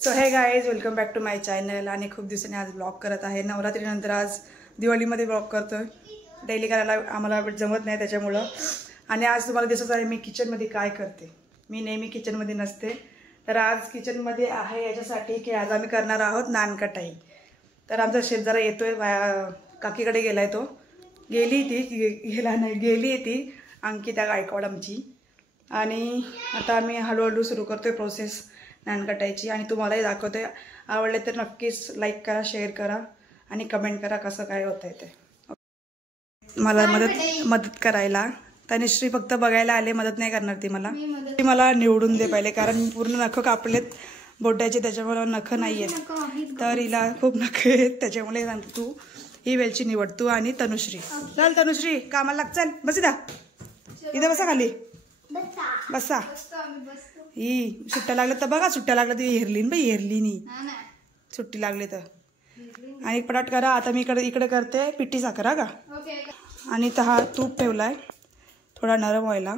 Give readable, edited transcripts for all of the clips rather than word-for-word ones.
So hey guys, welcome back to my channel. आणि खूप दिवसांनी आज ब्लॉग करत आहे. नवरात्रीनंतर आज दिवाळीमध्ये ब्लॉग करतोय. डेली करायला आम्हाला जमत नाही त्याच्यामुळं. आणि आज तुम्हाला दिसत आहे मी किचनमध्ये काय करते. मी नेहमी किचनमध्ये नसते, तर आज किचनमध्ये आहे याच्यासाठी की आज आम्ही करणार आहोत नानकटाई. तर आमचा शेत जरा येतोय, काकीकडे गेलाय तो. गेली ती अंकिता गायकवाड आमची. आणि आता आम्ही हळूहळू सुरू करतोय प्रोसेस नानकटाईची. आणि तुम्हालाही दाखवते. आवडले तर नक्कीच लाईक करा, शेअर करा आणि कमेंट करा कसं काय होत आहे ते. मला मदत करायला तनुश्री फक्त बघायला आले, मदत नाही करणार ती मला निवडून दे पहिले, कारण पूर्ण नखं कापलेत बोटाचे, त्याच्यामुळे नखं नाही आहेत. तर हिला खूप नखं आहेत, त्याच्यामुळे सांगते तू ही वेलची निवड, तू आणि तनुश्री. चल तनुश्री कामाला लाग, चल बस दा इथे, बसा खाली बसा. ही सुट्ट्या लागल्या तर बघा, सुट्ट्या लागल्या तर हेरलीन बाई, हेरलीनी सुट्टी लागली तर. आणि पटाट करा. आता मी इकडे करते पिठी साखर हा का. आणि इथं हा तूप ठेवलाय थोडा नरम व्हायला.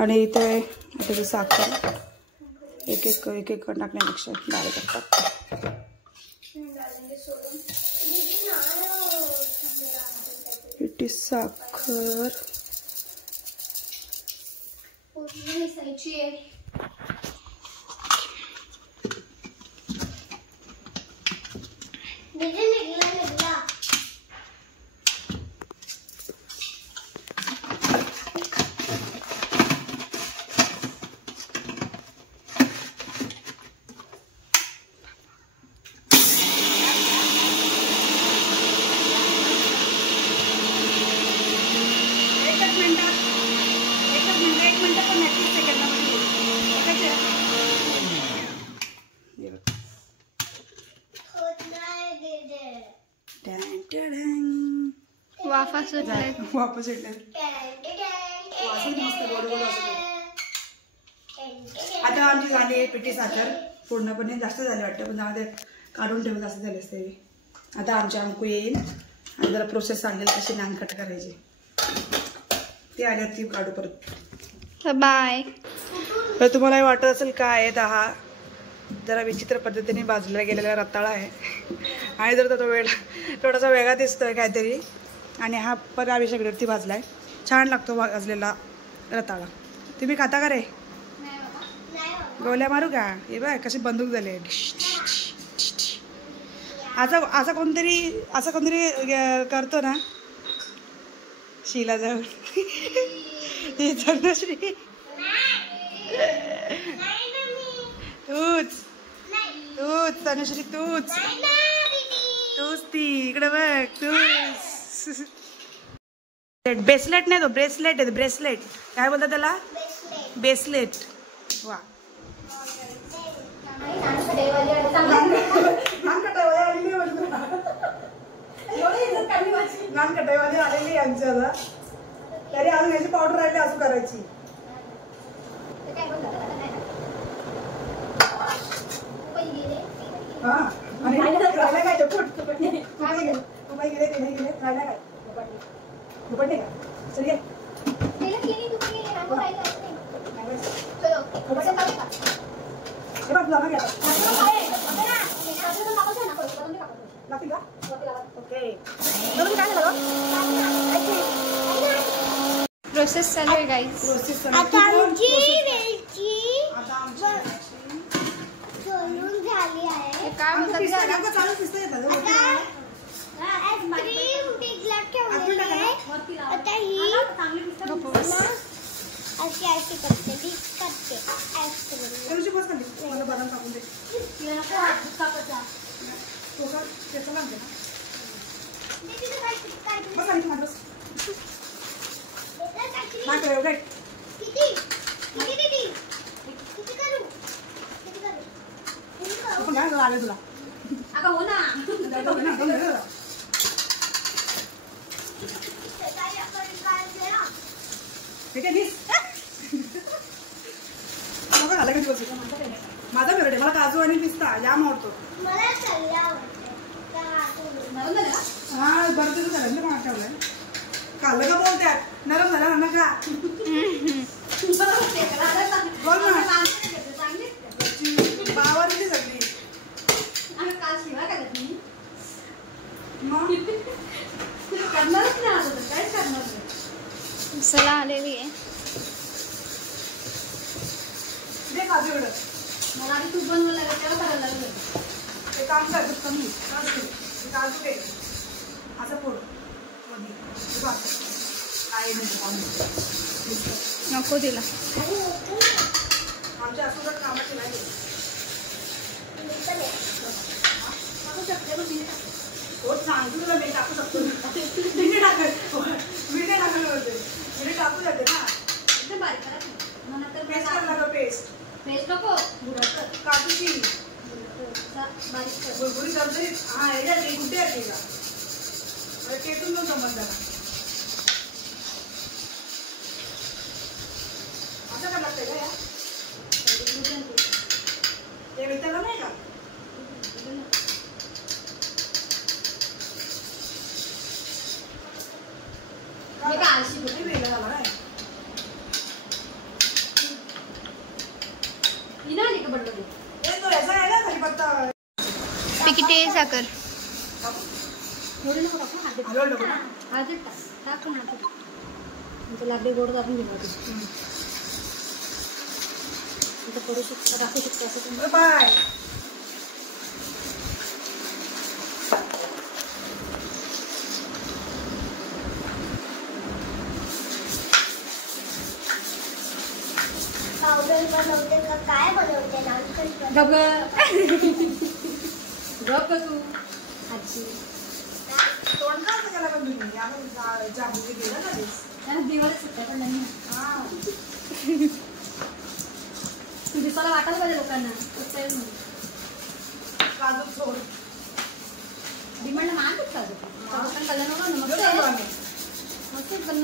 आणि इथे त्याची साखर एक एक टाकण्यापेक्षा डायरेक्ट टाकतो. पिठी साखर वापस आता आमची झाली आहे पिठी साखर पूर्णपणे. जास्त झाली वाटतं, पण जाऊ काढून ठेवून जास्त झाले असते. आता आमची अंकू येईल आणि जरा प्रोसेस सांगेल कशी नानकट करायची. ती आल्यात ती काढू परत. बाय. तर तुम्हाला वाटत असेल काय आहे, हा जरा विचित्र पद्धतीने भाजला गेलेला रताळा आहे. आणि जर तो थोडासा वेगळा दिसतोय काहीतरी. आणि हा पण अभिषेकवरती भाजलाय, छान लागतो भाजलेला रताळा. तुम्ही खाता का रे? गोळ्या मारू का? हे बघ कशी बंदूक झाली. असं कोणतरी करतो ना शिला जाऊन. तूच तनुश्री, तूच ती इकडे बघ, तूच. ब्रेसलेट नाही तो, ब्रेसलेट आहे. ब्रेसलेट काय बोलतात त्याला? ब्रेसलेट. वा. नानकटाईवाली आलेली आमच्या, तरी अजून याची पावडर राहिली असं करायची. हा आणि राहिला काय तो फुट गेले ते नाही गेले, राहिला काय दुपट्टे का? चल ये प्रोसेस चालू आहे गाईज. प्रोसेस काय म्हणतात तुला हो ना. माझा फेवरेट आहे. मला काजू आणि पिस्ता जाम आवडतो. हा बरं तुझं झालं ना ठेवलंय. काल का बोलतात नरम झाला ना का? बोल ना. असं एवढं मला आधी तूप बनवायला लागलं तेव्हा करायला लागलं. ते काम कर कमी काजू घे असं फोड मध्ये काय नको तिला. आमच्या असं कामाची नाही हो सांगतो तुला मी टाकू शकतो मी नाही टाकत होते मी टाकू शकते ना एकदम बारीक करा मला तर पेस्ट करायला लागलं पेस्ट पेस्ट नको बुडाचं काजूची बारीक कर. बुरबुरी करतोय हा याच्यात कुठे आहे तिला मला केटून न समजला असं का लागतंय का या ते विचारलं नाही का मी काय आळशी कुठे वेगळं झाला काय ही नाही आली का बडबडी. ए तो याचा आहे ना खाली पत्ता पिकिटे साखर टाकू एवढी नको टाकू हात हलवलं नको ना हात टाकू ना लाकडे गोड दाबून घेणार करू शकता टाकू शकता असं तुम्ही. बाय पावडर बनवते का काय बनवते ना गप गप तू आजी तोंड का असं केला पण तुम्ही आपण जांभूळ गेलं ना तेच त्याला दिवाळी सुट्ट्या पण नाही हा तू दिसायला वाटायला पाहिजे लोकांना काजू सोड डिमांड मागत का पण कल्याण ना मग घेऊन आलो आम्ही मग ते पण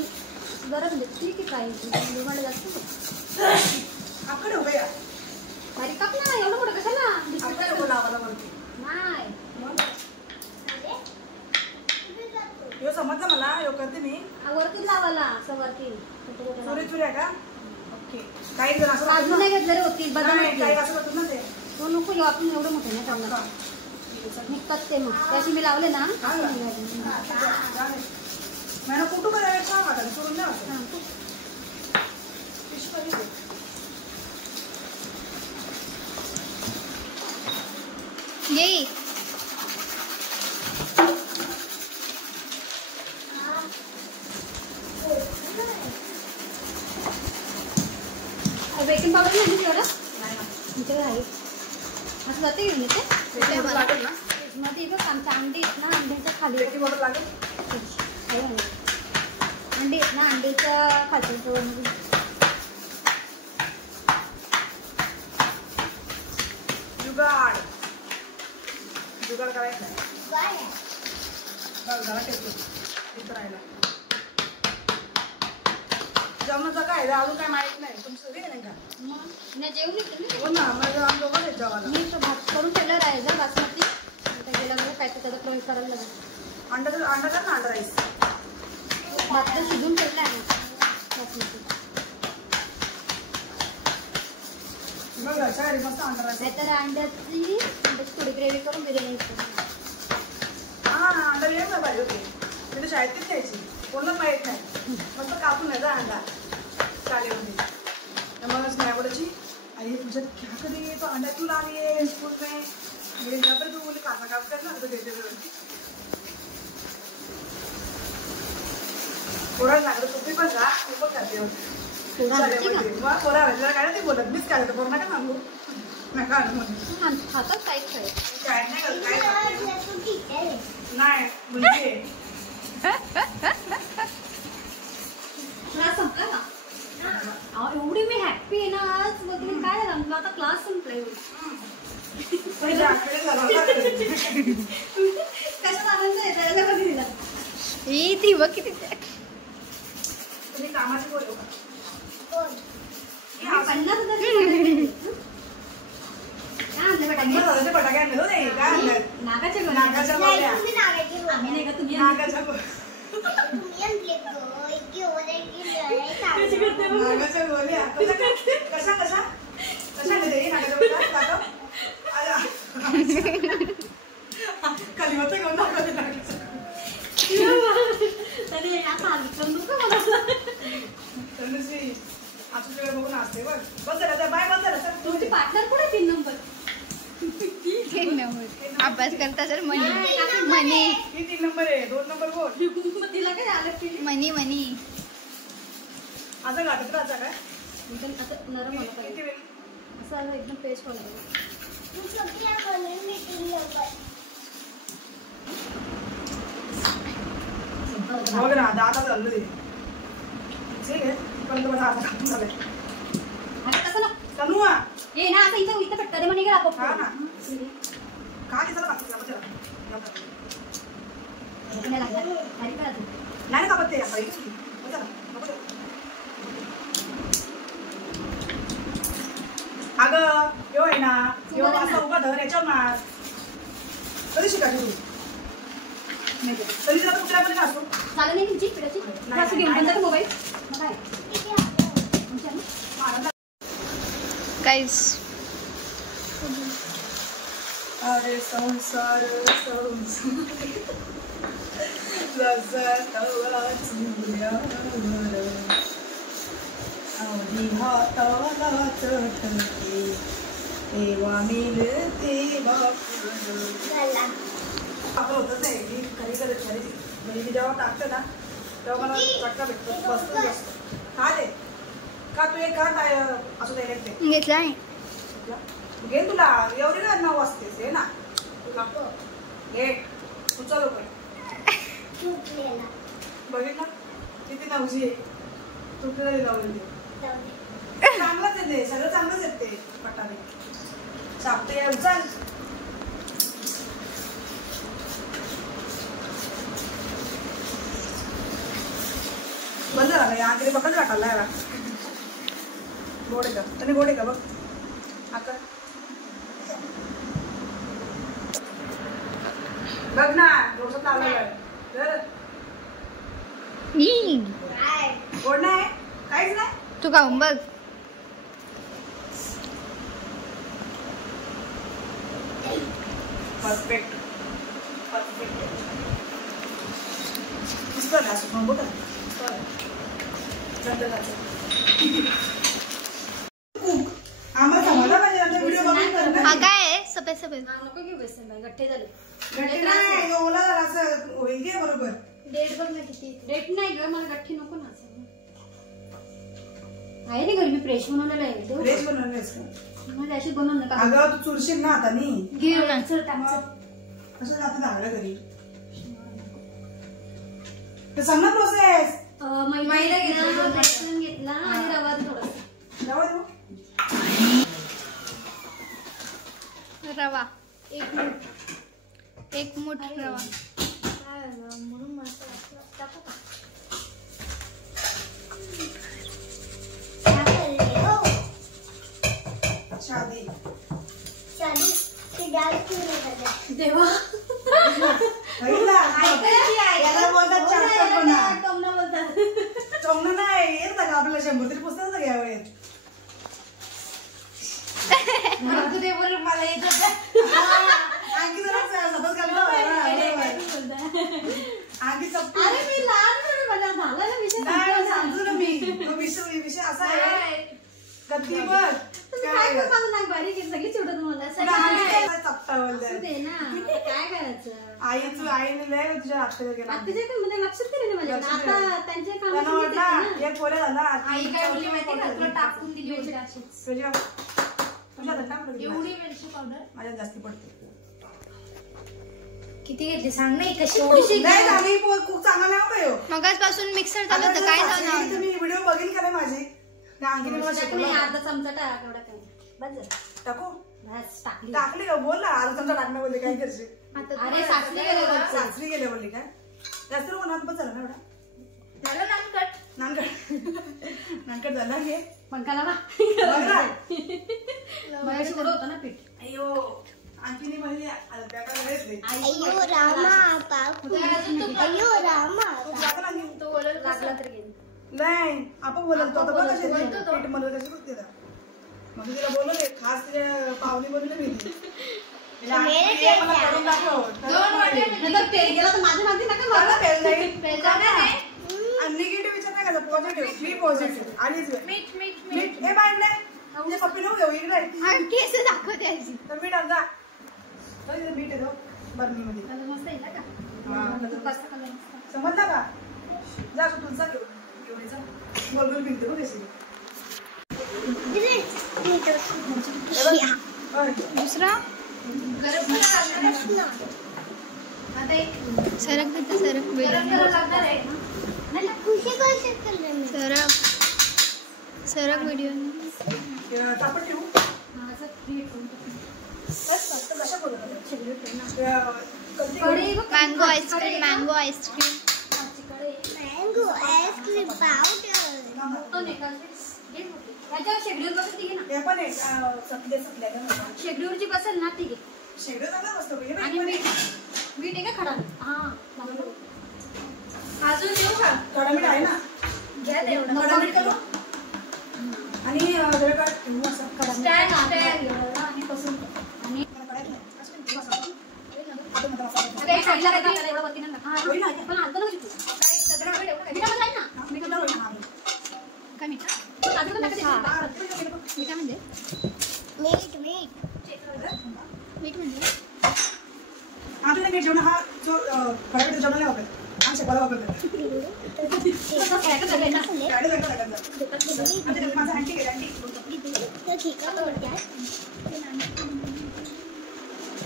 जरा ठीक आहे काय डिमांड जास्त आकडे उभे या बारीक काप ना एवढं मोठं कशाला आकडे उभं लावायला म्हणते नाही ह्यो समजलं मला ह्यो करते मी वरतीच लावायला असं वरती चुरी चुरी आहे का ओके काही जण असं काजू नाही घेतलं रे होती बदाम नाही, काही घेतली. असं करतो ना ते तो नको घेऊ आपण एवढं मोठं नाही करणार निघतात ते मग त्याशी मी लावले ना हा ना. मला कुठं करायला का वाटत करून द्या हा, तू. पिशवी दे. ये बेकिंग पावडर नाही थोडं नाही ना. तुमच्याकडे आहे असं जाते घेऊन येते बेकिंग पावडर लागेल ना मध्ये बघ आमच्या अंडी आहेत ना अंड्याच्या खाली बेकिंग पावडर लागेल आहे अंडी आहेत ना अंड्याच्या खाली जुगाड जुगाड करायचं आहे बघ झाला टेस्ट इथं राहिला जेवणाचं काय आहे? अजून काय माहित नाही तुमचं हे नाही का मग नाही जेवण येते ना हो ना माझं आम दोघं आहेत जेवायला मी तो भात करून ठेवला राहायचा बासमती आता गेला बघा काय तर त्याचा प्रवेश करायला लागेल अंडा ना अंडा राईस भात तर शिजून ठेवला आहे बासमती बघ घरच्या घरी मस्त अंडा राईस नाहीतर अंड्याची थोडी ग्रेव्ही करून बिर्याणी हा अंडा येईल ना पाहिजे होते मी तर शाळेत तीच द्यायची कोणाला माहीत नाही मस्त कापून यायचा अंडा शाळेमध्ये मग स्नॅपची आई तुझ्या क्या कधी तो अंडा क्यों ला रही है स्कूल में मेरे यहाँ पर तू बोले काका काम करना तो देते थे थोडा लागलं तुम्ही पण जा तू पण करते मग पोरा वेळेला काय ते बोलत मीच काय होतं पोरा नका सांगू नका म्हणून हातात काय खाय काय नाही करत काय नाही म्हणजे क्लास संपला का एवढी मी हॅप्पी आहे ना आज मग तुम्ही काय झालं म्हटलं आता क्लास संपलाय पहिले आकडे झाला कशात आनंद आहे त्याला कधी दिला ती बघ किती तुम्ही कामाची बोलू का 50,000 फटाके आणले हो नाही काय आणलं नागाच्या नागाच्या गोळ्या आम्ही नाही का तुम्ही नागाच्या गोळ्या नागाच्या गोळ्या कशा कशा कशा आणले ते नागाच्या गोळ्या दाखव खाली होतं घेऊन दाखव ते नागाच्या तरी आता विक्रम नको मला तनुश्री आज तुझ्याकडे बघून असते बघ बस झालं बाय बस झालं तुमची आहोत. अभ्यास करता तर मनी मनी ही 3 नंबर आहे 2 नंबर बोल. तिला काय आलं की मनी मनी. असं गाठत राहायचा काय एकदम असं नरम होलं पाहिजे. किती वेळ असं एकदम पेस्ट व्हायला पाहिजे. तू सगळ्या बनवून मी 3 नंबर बघ ना दादा चाललं ते ठीक आहे पण तो आता खाऊन झालंय आता कसं ना तनु हे ना आता इथं पटका दे म्हणे का हा ना का दिसला बाकी चला नाही का पत्ते अगं यो आहे ना यो असा उभा धर याच्यावर मार कधी शिकायची तू कधी जरा कुठल्या पण असतो चालेल नाही तुमची पिढ्याची असं घेऊन बंद कर मोबाईल काय गाईस अरे संसार जसा तवा चुल्यावर अवधी हाताला चटके तेव्हा मिळते बापूर झाला आपण होतच नाही मी खरी करत खरी म्हणजे मी जेव्हा टाकते ना तेव्हा मला चटका भेटतो बसतो का दे का तू एक का काय असं डायरेक्ट दे घेतला आहे. घे तुला एवढी ना 9 वाजतेस हे ना तू लागतो घे उचल चुकलेला बघितलं किती नवशी आहे तुटलेला लावलेली जाऊ दे. चांगलंच येते सगळं चांगलंच येते पटाने चापते उचल बंद झाला या आधी बघत वाटायला याला गोडे का त्याने गोडे का बघ आका बघ ना डोसं लावलेलं ई, गोड नाही काहीच नाही तू खाऊन बघ. परफेक्ट परफेक्ट दिसतं ना असं बघ आम्हाला समजलं पाहिजे नंतर व्हिडिओ बघून कर ना. हा काय आहे सफेद सफेद. नको घेऊ बेसन बाई गठ्ठे झाले गट्टी नाही ओला झाला असं होईल की बरोबर डेट बघ ना किती डेट नाही ग मला गठ्ठी नको ना असं आहे ना घरी मी फ्रेश बनवलेलं आहे देऊ फ्रेश बनवलेस का मग अशी बनवून नका अगं तू चुरशील ना हातानी घेऊ ना चल टाक चल. असं जातं झालं घरी ते सांग ना प्रोसेस मैदा घेतला बेसन घेतला आणि रवा थोडासा जाऊ दे मग. रवा एक एक मुठ रवा. म्हणून मस्त वाटलं. टाकू का? काय करले हो? शादी शादी ती डान्स क्यों नहीं कर रहा? देवा याला बोलतात चाकरपणा टोमना बोलतात चोमणं नाही येत का आपल्याला 100 तरी पुस्तकच घ्यावं येत तू ते बोल मला येत आणखी जरा सतत घालतो आणखी चपटी अरे मी लहान म्हणून मला झाला ना विषय नाही सांगतो ना मी तो विषय असा आहे कधी बघ काय कर मला नाही बारीक आहे, सगळी चिडत मला चपटा बोलते दे ना काय करायचं आईने लय तुझ्या हातात गेला आत्ताच्या पण म्हणजे लक्षात केलं माझ्या आता त्यांचे काम त्यांना वाटला एक पोऱ्या झाला आई काय बोलली माहिती का तुला टाकून दिली होती अशीच. तुझ्या धंदा एवढी मिरची पावडर माझ्या जास्ती पडते किती घेतली सांग नाही कशी नाही झाली खूप चांगला नाही हो काय हो. मगाचपासून मिक्सर चालू होतं काय आता झालं. मी व्हिडिओ बघीन का नाही माझी त्या अंकिने मला शिकवलं अर्धा चमचा टाक एवढा काय बस झालं. टाकू बस टाकली टाकली का बोल ना अर्धा चमचा टाकणं बोलले काय करशील अरे सासरी गेलं सासरी गेले बोलली काय जास्त लोक नात झाला ना एवढा झालं नानकट नानकट झाला हे पंखाला ना बघ ना. मगाशी थोडं होतं ना पीठ अयो आणखीन म्हणजे हलप्याकडे घेतले अयो रामा पापू अयो रामा तो बोलत लागला तर घेईन नाही आपण बोलत होतो बघ कशी पीठ म्हणलं कशी बघ तिला मग तिला बोलवले खास तिला पावली बनवली मी ती तिला आणखी मला करून दाखव. नंतर तेल गेला तर माझ्या मागे नका मला तेल नाही. तेल नाही. आणि निगेटिव्ह विचार नाही करायचा पॉझिटिव्ह मी पॉझिटिव्ह आलीच वेळ मीठ मीठ मीठ हे बांधले म्हणजे पप्पी नको घेऊ इकडे केस दाखवते आजी. तर मीठ आणजा मीठ आहे बर्नीमध्ये. कलर मस्त येईल का? हा. कसा कलर मस्त. समजला का? जा तुझा घेऊन जा. गोल गोल भिंत बघ कशी. दुसरा गरम आता एक सरक देते सरक गरम करायला लागणार आहे ना? नाही ना? खुशी करू शकतो मी. सरक सरक व्हिडिओ तापट ठेवू. हा, असं create करून टाकू. तर कशा बोलत कढई बघ. मँगो आईस्क्रीम मँगो आईस्क्रीम आजची कढई. Mango ice cream powder. तो नाही का? घे मोठी. ह्याच्यावर शेगडीवर बसेल ती घे ना. हे पण आहे सपल्या शेगडीवरची बसेल ना ती घे. शेगडं झालं मस्त पैकी. आणि मीठ मीठ आहे का खडा? हा बरोबर. अजून देऊ का? थोडा मीठ आहे ना. घ्या तेवढं. थोडा मीठ करू. आणि जरा काय ठेवू असं कडा मीठ. स्टँड आणि पसंत आणि अगं एक साईडला काय टाकायला एवढं वरती नाही टाका. हा, होईल ना? पण आता नको शिकू. मीठामध्ये राहील ना? मीठामध्ये काय मीठ तो काजू पण टाकायचं. मीठा म्हणजे मीठ मीठ. मीठ म्हणजे आमच्याकडे मीठ जेवण हा जो फळाकडे जेवण नाही वापरत. आम्ही शेपाला वापरतो. गाडी वेगळं टाकायचं. आमच्या माझा आंटी गेला आंटी. तर ठीक आहे बोलते.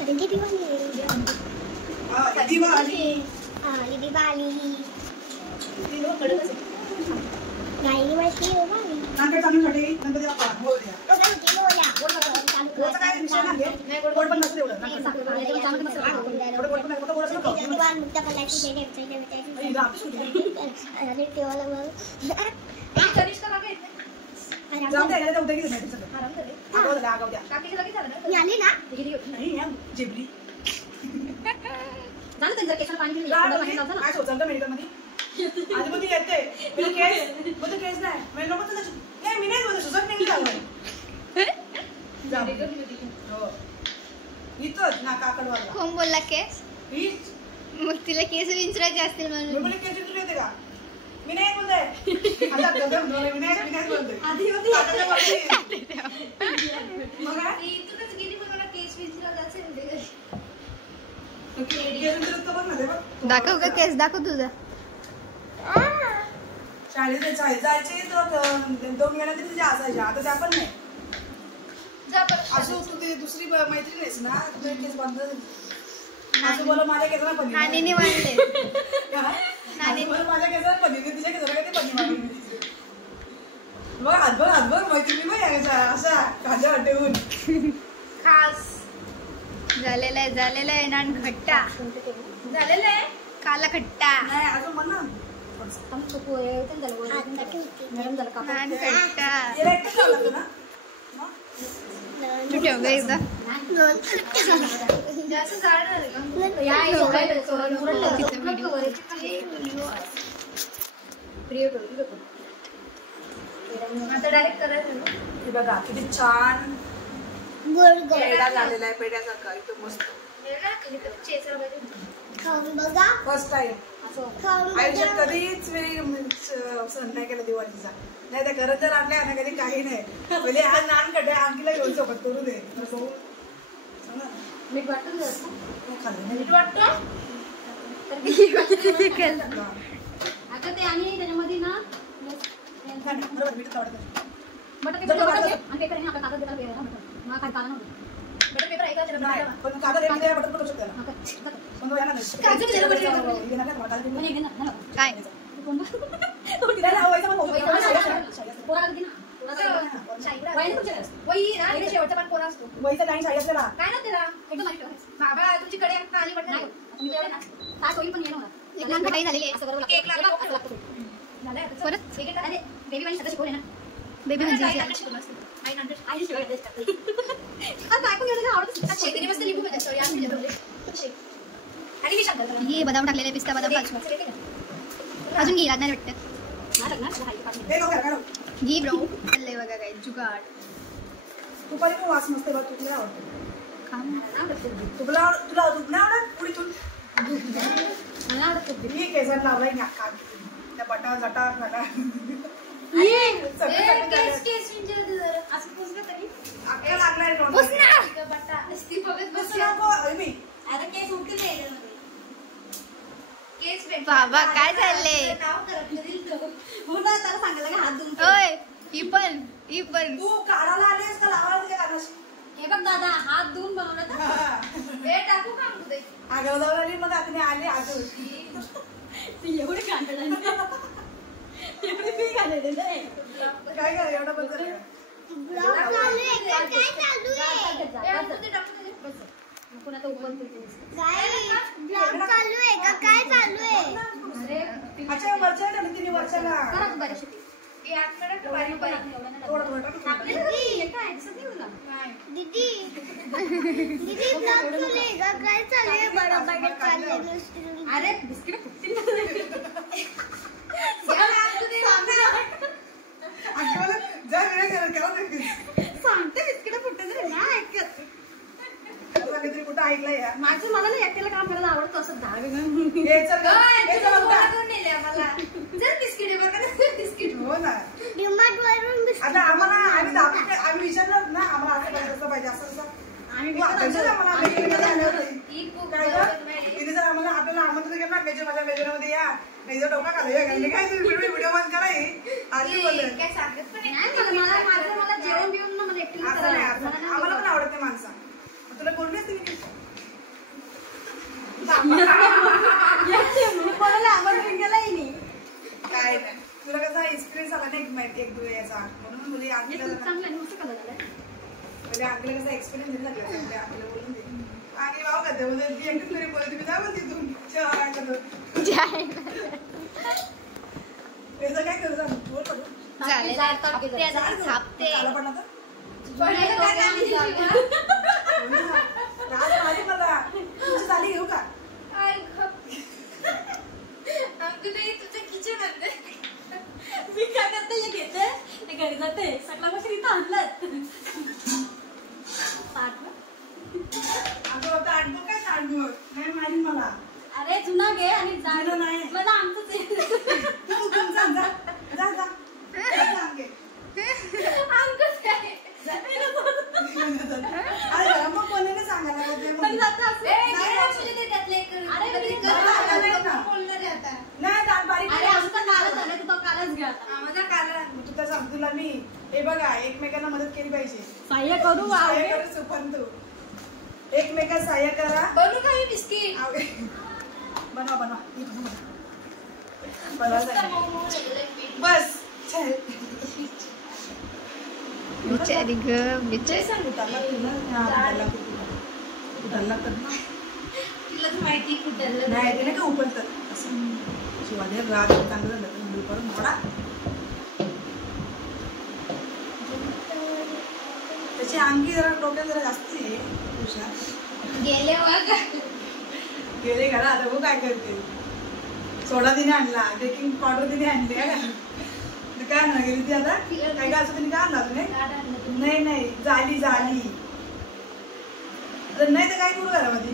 अरे किती वाजले? दिवा आली. आली दिवाळी. गायली माशी हो गावी. नांदेड तांदूळसाठी गणपती बाप्पा बोल द्या. तो काय म्हणते बोला. गोडचं काय विषय नाही. गोड पण नसतं एवढं. एवढं गोड पण नाही. फक्त गोडच नको. दिवाण मुक्त पलाची आई, जा, आपली सुट्टी. अरे तेव्हा मग जाऊ द्या, याला उद्या घेऊन जायचं सगळं. आगाऊ झालं, आगाऊ द्या. मी आली ना. नाही, या जेबली. झालं तर जर केसाला पाणी घेऊन काय ये. म्हणजे? लावतं ना. काय सोचलं का मेडिकलमध्ये? आधी पण ती येते. म्हणजे केस? बोलते केस नाही. म्हणजे नको तर नाही, मी नाही बोलत. सुचत नाही जावं. जा. हो. इथंच ना काकडवाला. कोण बोलला केस हीच. मग तिला केस विंचरायचे असतील मी म्हणून बोलले केस विचारू येते का? मी नाही बोलते. आता गजब बोलले. मी नाही बोलते. आधी होती. काकाच्या वरती. मग काय? केस विचारत तर बघ ना ते बघ. दाखव का केस दाखव तुझा शाळेत जायचे तर 2 महिन्यात तरी तिच्या असायच्या. आता त्या पण नाही. असं तू ती दुसरी मैत्रीण आहेस ना, तुझे केस बंद असं बोला माझ्या केसाला पनी नानीने मानले माझ्या केसाला पनी तिच्या केसाला काय ते पनी मारली. बघ हातभर मैत्रिणी बघ यायच्या अशा खांद्यावर ठेवून. खास झालेला आहे नान खट्टा झालेलं आहे. काला खट्टा नाही अजून म्हण ना. मॅडम झालं का? नान खट्टा याला एकटंच लावलं लागतं ना? तू ठेव ग एकदा जास्त जाड नाही का? या एवढं सोडून उरलं. तिथं नको video. क्रिएट होईल नको. आता डायरेक्ट करायचं ना. हे बघा किती छान गोड गोड. पेढा झालेला आहे. पेढ्यासारखा एकदम मस्त. खाऊन बघा. फर्स्ट टाइम खाऊन आयुष्यात बघा. कधीच वेळी सण नाही केला दिवाळीचा. नाही त्या घरात जर आणल्या ना कधी काही नाही. म्हणजे हा नान कड्या अंकीला घेऊन सोबत करू दे. मीठ वाटतं तुला जास्त? खाल्लं मीठ वाटतं? नाही. आता ते आणि त्याच्यामध्ये ना बरोबर मीठ आवडतं. बटर पेपर लावायचं आणि पेपर आहे ना आपला कागद देताना पेपर आहे ना बटर. मला कागद नव्हतं. बटर पेपर आहे का त्याला नाही, बटर पण कागद एक द्या, बटर पण करू शकतो त्याला. हा, कर. पण तो येणार नाही. काजू दिलं बटर पेपर. हे नका करा, काजू पण एक दे ना, ना. काय कोण? तिला लावायचं पण होतं. पोरा कागद दे ना. वही तुमच्या वही ना इथे शेवटचा पण पोरा असतो. वहीचा लाईन शाळेत त्याला. काय ना त्याला एकदम माहिती ठेवायचं. बाबा तुमची कडे आली वाटत नाही. मी तेवढे ना तास होईल पण येणार मला. एक नान खटाई झालेली आहे असं बरोबर केक लागतो. झालं आता परत वेगळे अरे बेबी वाणी सगळं शिकवले ना. बेबी म्हणजे आई शिवाय टेस्ट करते. आता ऐकून घेऊन आवडतं. शेतीने मस्त लिंबू भेटतो या म्हणजे आणि मी शब्द हे बदाम टाकलेले पिस्ता बदाम काजू अजून घे लागणार वाटतं हे नको करा, करा. घी ब्रो चाललंय बघा काय जुगाड तुपाला पण वास मस्त आहे बघ. तुला आवडतं. काम तुला तूप नाही आवडत पुढीतून? मला आवडतं. मी केसात लावलाय ना अख्खा. त्या बटा जटा घाटा अख्खा लागलाय तोंडाला. बसू नको. अरे मी बाबा काय चाललंय हो ना, त्याला सांगायला की हात धुवून ठेव. ओय ही पण तू काढायला आलीस का लावायला काय करणार? हे बघ दादा, हात धुवून बनवलं तर. हे टाकू का आमचं ते? आगाव लावली मग आतने आली अजून. ती एवढी काढलेलं एवढी मी काढलेलं नाही. काय करा एवढं पण करा. ब्लॉग चालू आहे का? काय चालू आहे? नको ना, तो ओपन करते. गाईस, ब्लॉग चालू आहे का? काय चालू आहे? अरे अच्छा वरच्या ठेवली तिने वरच्याला. करा बऱ्याचशा ती. थोडं थोडं आपल्याला हे काय दिसत नाही तुला? दीदी दीदी ब्लॉग चालू आहे का? काय चालू आहे? बरोबर चाललंय नुसतं. अरे बिस्किट फुटतील सांगते बिस्किट फुटते तरी नाही ऐकत. कुठं ऐकलं या माझं मला ना एकट्याला काम करायला आवडतं असं दहा वेगळं. हे चल गं, हे चल उठा. हो ना डिमार्ट वरून बिस्किट. आता आम्हाला आम्ही विचारलं ना आम्हाला असं पाहिजे तसं पाहिजे असं तसं. आम्ही वाटायचं आम्हाला वेगवेगळं झालं होतं. काय गं? तिने जर आम्हाला आपल्याला आमंत्रण केलं ना मेजर माझ्या मेजरमध्ये या नाही जर डोका घालूया काय तुम्ही व्हिडिओ बंद कराय आधी बोललं मला जेवण बिवून ना मला एकटीला असं नाही असं आम्हाला पण आवडत नाही माणसं तुला बोलली असते मी कोणाला आमंत्रण केलंय नाही. काय नाही तुला कसा एक्सपिरियन्स आला नाही माहिती एक दोन याचा म्हणून मुली अंकल म्हणजे अंकल कसा एक्सपिरियन्स झाला आपल्याला बोलून दे आणि भाऊ का ते म्हणजे ती एकच तरी बोलत तुम्ही काय बोलते तू त्याचं काय करू सांग बोल पडू चालेल थापते आला पण आता राज आली मला तुझी झाली घेऊ का मी काय करते हे घेते ते घरी जाते सकाळपासून इथं आणलं अगं आता आणतो काय सांडू नाही मारी मला अरे जुना घे आणि जुना नाही. मला आमचंच तू जा जा जा जा सांग घे अरे मग कोणाला सांगायला लागते मग? नाही दात बारीक तू तर सांग तुला मी हे बघा एकमेकांना मदत केली पाहिजे सहाय्य करू सहाय्य करू सुपन तू एकमेकात सहाय्य करा बनू काही बिस्किट बनवा बनवा बस चल बिचारी ग बिचारी सांग उतारला तुला उतारला तर माहिती कुठं नाही ते नाही का उपलतात असं शिवाजी राग चांगलं झालं करून मोडा त्याची अंगी जरा डोक्यात जरा जास्त आहे हुशार गेले घरा आता हो काय करते सोडा तिने आणला बेकिंग पावडर तिने आणली का काय आणला गेली ती आता काय काय असं तिने काय आणला तुम्ही नाही नाही झाली झाली तर नाही तर काय करू घरामध्ये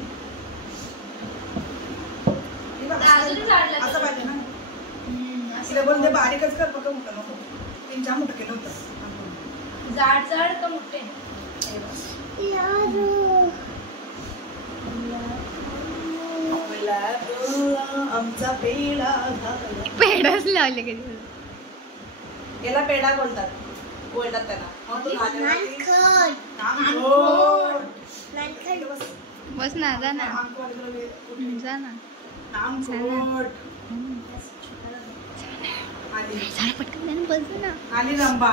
असं पाहिजे ना तिला बोल ते बारीकच कर बघा मोठं नको तीन चार मोठं केलं होतं जाड जाड का मोठे आमचा पेढा पेढाच लावले कधी याला पेढा बोलतात बोलतात त्याला मग तू नानखट. नामखोट. नानखट. बस ना जा ना नामखोट. जा ना नामखोट. आली झाड पटकन जा ना, बस ना आली रंबा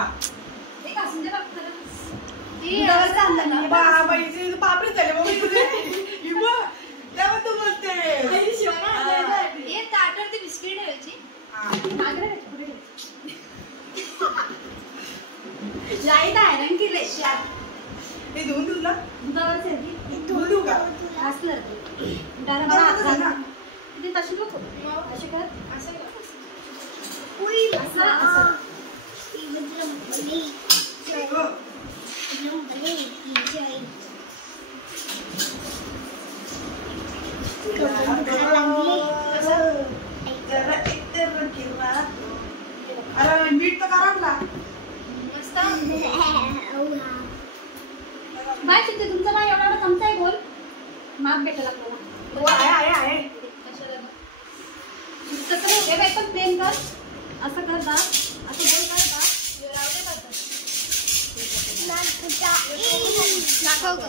बाबाईची पापडी झाली मग तेव्हा तू बोलते बिस्किट ठेवायची लाईट आयरन केले हे धुवून देऊ ना दुधावरच धुवून देऊ का असलं ना ते तशी नको अशी करत असं उई, असं वा. ही मतलब बनी. हो. एकदम बनी. ही आई. अरे मीठ तर करा ना मस्त बाय चित्ते तुमचा बाय एवढा चमचा आहे गोल माप भेटेल आपल्याला आहे आहे आहे कशाला तसं नाही हे बाई पण प्लेन कर असं कर दाब असं गोल कर दाब रावते करतात दाखव ग.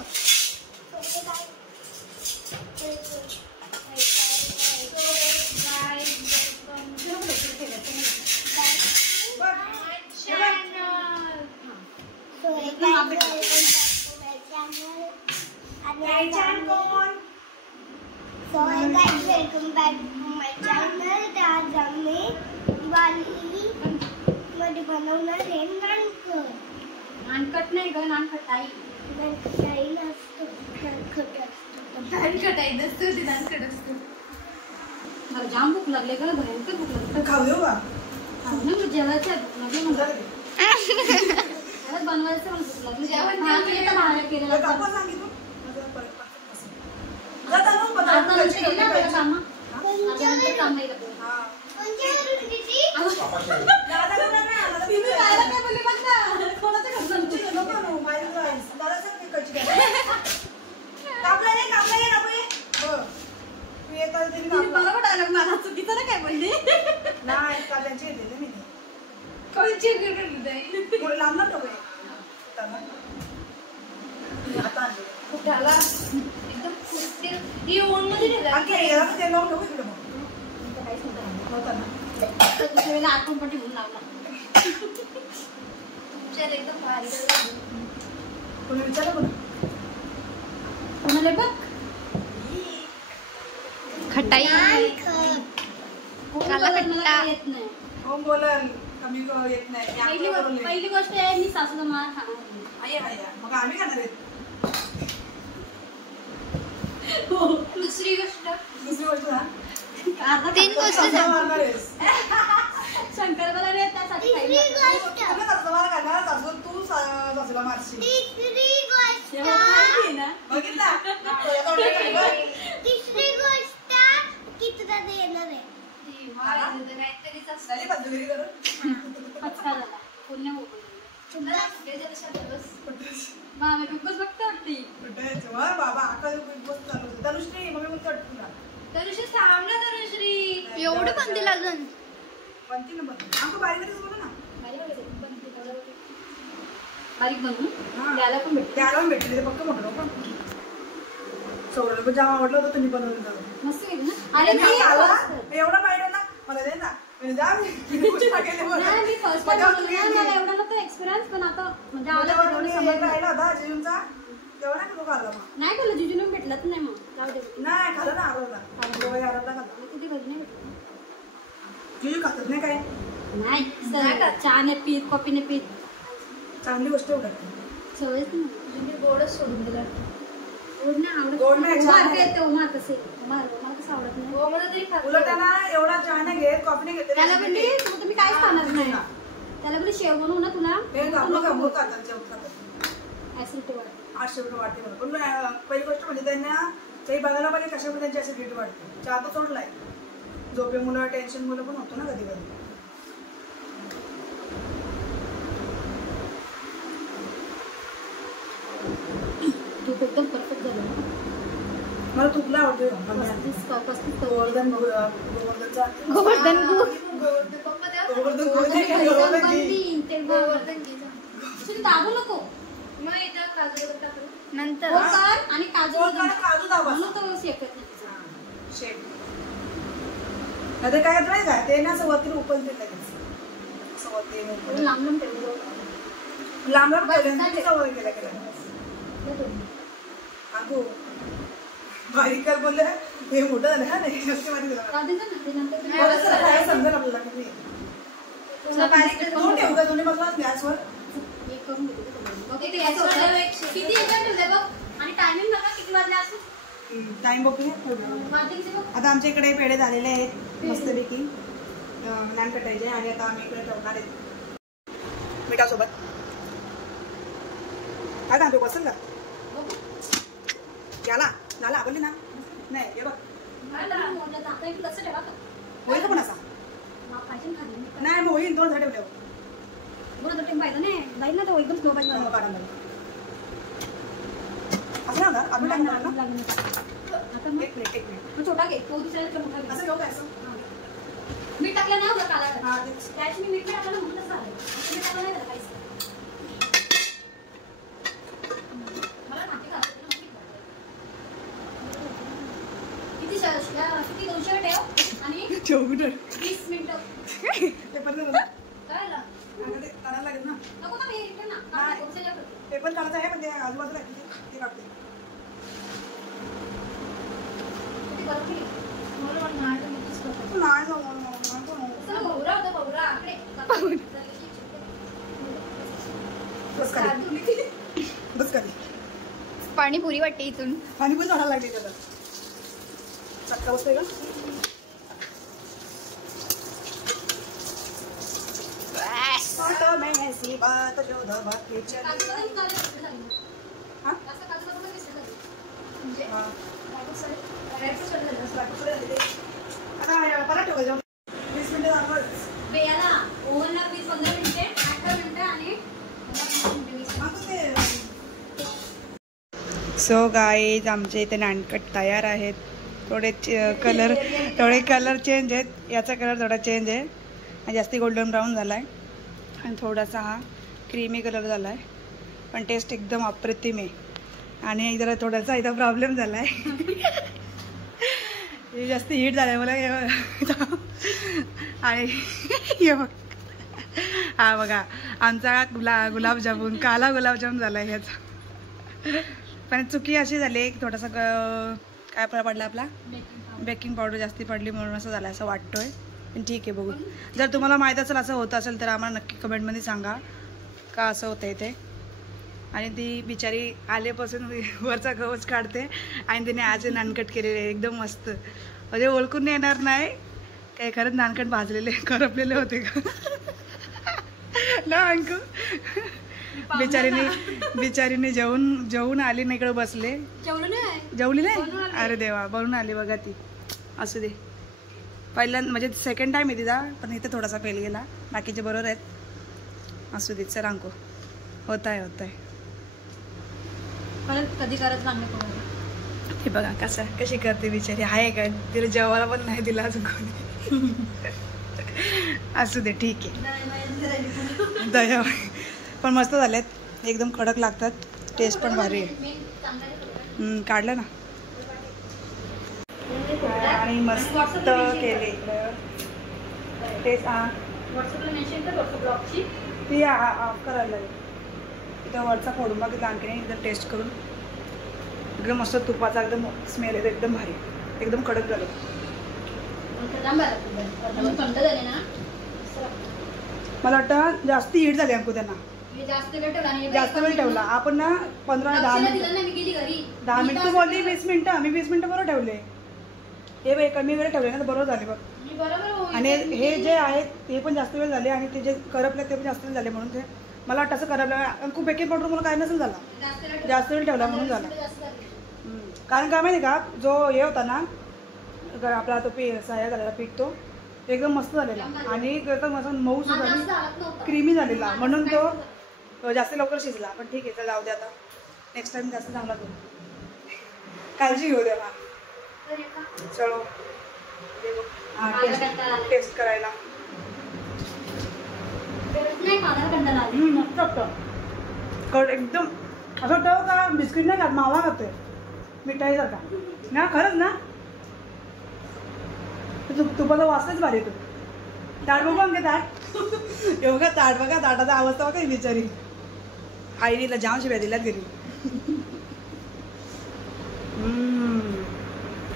So hey guys, welcome back to my channel. आज आम्ही दिवाळीमध्ये बनवणार आहे नानकट. नानकट नाही ग नानखटाई नानकटाई नसतो, नानकट असतो. नानकटाई नसते ती नानकट असते. मला जाम भूक लागले ग भयंकर भूक लागली खाऊ देऊ का जेवायचं आहे भूक लागली मला परत बनवायचं मला भूक लागली जेवण बाहेर केलेलं कापा सांगितलं काम मला चुकीचं ना काय बोलली नाही त्यांची घेतलेली मी कोणची लांब ना तो आता आणले कुठाला एकदम कुस्ती ही ओनमध्ये ठेवला ते लावून ठेवू इकडे मग दुसऱ्या वेळेला आठवण पण ठेवून लावला तुमच्यात एकदम भारी कोणी विचारलं कोणी कोणाला बघ खटाई काला खट्टा येत नाही हो बोलल कमी येत नाही पहिली गोष्ट आहे मी सासूला मार खाणार मग आम्ही खाणार आहेत दुसरी गोष्ट दुसरी गोष्ट ना तीन गोष्ट मारणार आहेस शंकरपाला नाही त्यासाठी तिसरी गोष्ट तुम्ही सासूला खाणार सासू तू सासूला मारशील तिसरी गोष्ट बघितला तिसरी गोष्ट कितीदा येणार आहे काहीतरीच असतं झाली बंदगिरी करून पचका झाला पुण्य हो आम्ही बिग बॉस बघतो वाटते बाबा आता बिग बॉस चालू होतं तनुश्री मम्मी बोलते वाटतं तुला तनुश्री थांब ना तनुश्री एवढं पण दिलं अजून बनती ना बन आमचं बारीकच बोला ना बारीक बनवून हा. त्याला पण भेटते त्याला पण भेटले ते पक्क म्हटलं पण सौरभ पण जाम आवडलं होतं तुम्ही बनवून जाऊ मस्त गेली ना अरे एवढा माहिती ना मला दे ना जा नाही मी फर्स्ट टाइम मला एवढा नव्हता एक्सपिरियन्स पण आता म्हणजे आला समजलं राहिला होता जिजूंचा तेव्हा नाही तो खाल्ला मग नाही खाल्लं जिजूने भेटलाच नाही मग जाऊ दे नाही खाल्लं ना आरवला आरवला खाल्ला किती घरी नाही भेटलं जिजू खातात नाही काय नाही चहा ने पीत कॉफी ने पीत चांगली गोष्ट उलट सवयच नाही गोडच सोडून दिला गोड नाही आवडत गोड नाही, चहा उमार नाही. येते उमार कसे उमार कसं आवडत नाही हो मला तरी खात उलट त्यांना एवढा चहा नाही घेत कॉफी नाही घेत त्याला म्हणजे तुम्ही काहीच खाणार नाही त्याला म्हणजे शेव बनवू ना तुला हे कापू खातात जेवण खातात ऍसिडिटी वाढते 800 रुपये वाटते मला पण पहिली गोष्ट म्हणजे त्यांना काही बघायला पाहिजे कशामुळे त्यांची ऍसिडिटी वाढते चहा तर सोडलाय झोपे मुलं टेन्शन मुलं पण होतो ना कधी कधी तूप एकदम परफेक्ट झालं मला तुपला आवडते पस्तीस गोवर्धन गोवर्धनचा गोवर्धन पप्पा द्या गोवर्धन गोवर्धन घी. तुम्ही दाबू नको मग इथं काजू टाकलं नंतर हो कर आणि काजू हो कर, काजू दाबा. म्हणून तो शेकत नाही तिचा. शेप नाही ते काय नाही का ते ना असं वरती उपलते लगेच असं वरती थोडं लांब लांब ठेवलं लांब लांब ठेवलं सवय केल्या केल्या अगो बारीक कर बोलले हे मोठं झालं हा नाही जास्त बारीक झालं राधेचं ना ते नंतर तुम्ही मला जरा काय समजेल आपल्याला किती थोडं बारीक करून ठेवू का दोन्ही बाजूला गॅसवर हे करून घेते ते करून. बघ, इथे किती याचं याचं वाटलं होतं? एक शेक. किती याच्यात ठेवलंय बघ आणि टायमिंग बघा किती वाजले असं टाइम बघूया वाजले बघ आता आमच्या इकडे पेढे झालेले आहेत मस्तपैकी नान कटायचे आणि आता आम्ही इकडे ठेवणार आहेत मिठासोबत काय सांगतो बसेल का याला झाला बोलली ना नाही हे बघ मोठं आता एक लसं ठेवा का होईल का पण असा माप पाहिजे ना खाली नाही मग होईल 2 झाडे ठेवल्यावर बरोबर टीम पाहिजे ना जाईल ना तो एकदम स्लो पाहिजे मग काढा मला असं ना आम्ही टाकणार ना आता मग एक मिनिट मग छोटा घे तो दुसऱ्याचा मोठा घे असं घेऊ काय असं मीठ टाकलं नाही होतं काला हा, तेच. त्याची मी मीठ नाही टाकलं ना म्हणून तसं झालं. मीठ टाकलं नाही झालं काहीच. मला माहिती का किती 200 ठेव आणि जेवढं 20 मिनिटं पेपर दे मला. काय झालं? आता ते काढायला लागेल ना. नको ना मी रिटर्न ना नाही. काढते, उचलल्या करते. पेपर काढायचं आहे पण ते आजूबाजूला आहे, ते काढते. किती बरं केली. मला वाटलं नाही तर मी तीच करते. नाही ना, नाही, नाही, नाही. चला, भवरा होता, भवरा. आकडे. बस खाली. बस खाली. पाणीपुरी वाटते इथून. पाणी पण झाडायला लागली त्याला. चटका बसतोय का? तो मैं ऐसी बात जो दबा के चली. काजूबदाम काढले, बिस्किट झाली. हा? जास्त काजूबदाम नाही, बिस्किट झाली. म्हणजे हा. डायरेक्ट सगळं झालं. आता परत ठेवायचं. 20 मिनिटं दाखवायचं. बेयाला ओव्हनला 20-15 मिनिटे, 18 मिनिटं आणि 20 मिनिटं. सो गाईज आमचे इथे नानकट तयार आहेत. थोडे कलर चेंज आहेत. याचा कलर थोडा चेंज आहे आणि जास्ती गोल्डन ब्राऊन झाला आहे आणि थोडासा हा क्रीमी कलर झाला आहे, पण टेस्ट एकदम अप्रतिम आहे. आणि जरा थोडासा इथं प्रॉब्लेम झाला आहे. जास्त हीट झालं आहे मला. आणि हे बघ, हा बघा आमचा गुलाबजामुन, काला गुलाबजामुन झाला आहे ह्याचा. पण चुकी अशी झाली एक थोडासा काय पडला आपला बेकिंग पावडर जास्ती पडली म्हणून असं झालं असं वाटतोय. पण ठीक आहे, बघू. जर तुम्हाला माहीत असेल असं होत असेल तर आम्हाला नक्की कमेंटमध्ये सांगा का असं होतं आहे ते. आणि ती बिचारी आल्यापासून वरचा कवच काढते आणि तिने आज नानकट केलेले एकदम मस्त, म्हणजे ओळखून येणार नाही काय खरंच नानकट भाजलेले करपलेले होते का ना अंकू. बिचारीने जेवून आली ना इकडे बसले. जेवली नाही? अरे देवा, बनवून आली बघा ती. असू दे, पहिल्यांदा म्हणजे सेकंड टाइम आहे तिचा, पण इथे थोडासा फेल गेला, बाकीचे बरोबर आहेत. असू दे, चल अंकू, होत आहे. परत कधी करत चांगलं करू. हे बघा कशी करते बिचारी. आहे का तिला जेवायला पण नाही दिला अजून कोणी. असू दे, ठीक आहे. दया पण मस्त झालेत, एकदम कडक लागतात, टेस्ट पण भारी आहे. काढलं ना आणि मस्त केले टेस्ट. व्हॉट्सअपला मेन्शन कर, व्हॉट्सअप ब्लॉगची ती ऑफ करायला लागेल. तिथं वरचा फोडून बघितलं आणखीन एकदम टेस्ट करून. एकदम मस्त तुपाचा एकदम स्मेल येतो, एकदम भारी, एकदम कडक झालं. मला वाटतं जास्ती हीट झाली अंकू त्यांना. जास्त वेळ ठेवला आपण ना. 15-10 मिनिटं 10 मिनिटं बोलली, 20 मिनिटं. आम्ही 20 मिनिटं बरोबर ठेवले. हे कमी वेळ ठेवले ना तर बरोबर झाले बघ. आणि हे जे आहेत ते पण जास्त वेळ झाले आणि ते जे करपले ते पण जास्त वेळ झाले म्हणून ते मला वाटतं असं करपलं. खूप बेकिंग पावडर मला काय नसेल झाला, जास्त वेळ ठेवला म्हणून झाला. कारण काय माहिती का, जो हे होता ना आपला तो सहाय्या झालेला पीठ तो एकदम मस्त झालेला आणि एकदम असं मऊ सुद्धा क्रीमी झालेला, म्हणून तो जास्त लवकर शिजला. पण ठीक आहे, तर जाऊ दे, आता नेक्स्ट टाइम जास्त चांगला तो. काळजी घेऊ दे. चलो टेस्ट करायला. एकदम असं वाटतं का बिस्किट नाही खात, मावा खातोय मिठाई सारखा ना. खरंच ना, तुपाचा वासच भारी. तू ताट बघू अंके, ताट एवढं ताट बघा, ताटाचा अवस्था बघा बिचारी. आईनीला जाम शिव्या दिल्यात घरी.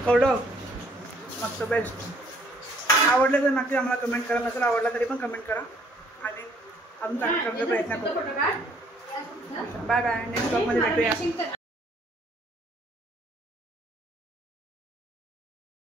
कवडं मस्त, बेस्ट. आवडलं तर नक्की आम्हाला कमेंट करा, नसेल आवडला तरी पण कमेंट करा आणि अजून चांगला प्रयत्न करू. बाय बाय, नेक्स्ट ब्लॉगमध्ये भेटूया.